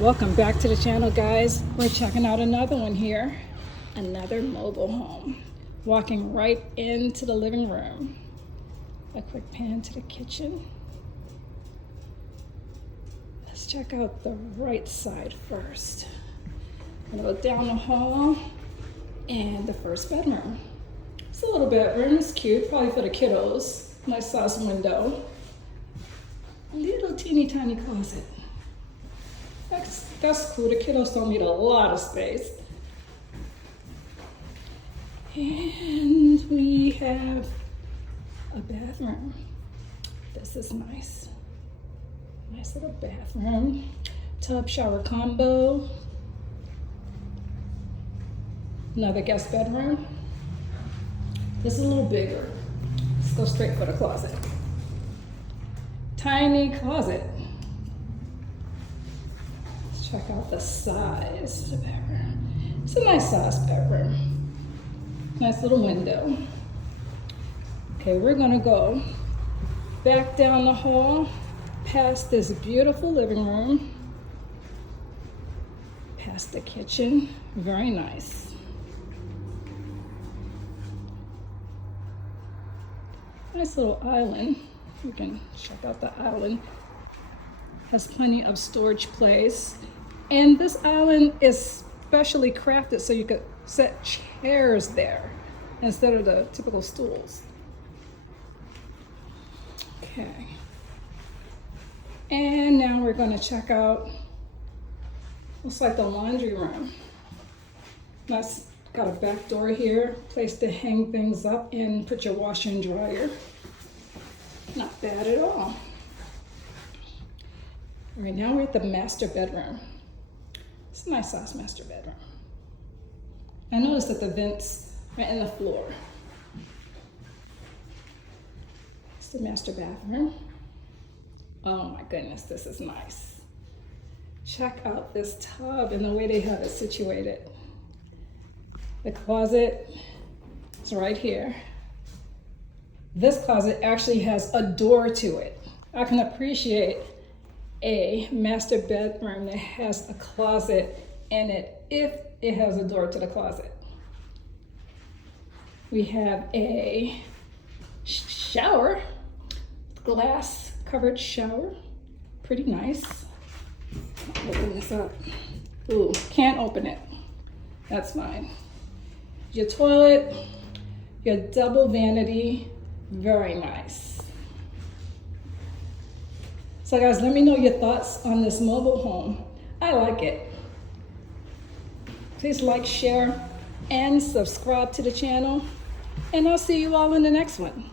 Welcome back to the channel, guys. We're checking out another one here. Another mobile home. Walking right into the living room. A quick pan to the kitchen. Let's check out the right side first. I'm gonna go down the hall and the first bedroom. It's a little bedroom, it's cute, probably for the kiddos. Nice size window. A little teeny tiny closet. That's cool. The kiddos don't need a lot of space. And we have a bathroom. This is nice. Nice little bathroom. Tub shower combo. Another guest bedroom. This is a little bigger. Let's go straight for the closet. Tiny closet. Check out the size of the bedroom. It's a nice size bedroom. Nice little window. Okay, we're gonna go back down the hall, past this beautiful living room, past the kitchen. Very nice. Nice little island. You can check out the island. Has plenty of storage place. And this island is specially crafted so you could set chairs there instead of the typical stools. Okay. And now we're going to check out, looks like the laundry room. That's got a back door here, place to hang things up and put your washer and dryer. Not bad at all. All right, now we're at the master bedroom. It's a nice size master bedroom. I noticed that the vents are in the floor. It's the master bathroom. Oh my goodness, this is nice. Check out this tub and the way they have it situated. The closet is right here. This closet actually has a door to it. I can appreciate a master bedroom that has a closet in it if it has a door to the closet. We have a shower, glass covered shower, pretty nice. Open this up. Ooh, can't open it. That's fine. Your toilet, your double vanity, very nice. So guys, let me know your thoughts on this mobile home. I like it. Please like, share, and subscribe to the channel. And I'll see you all in the next one.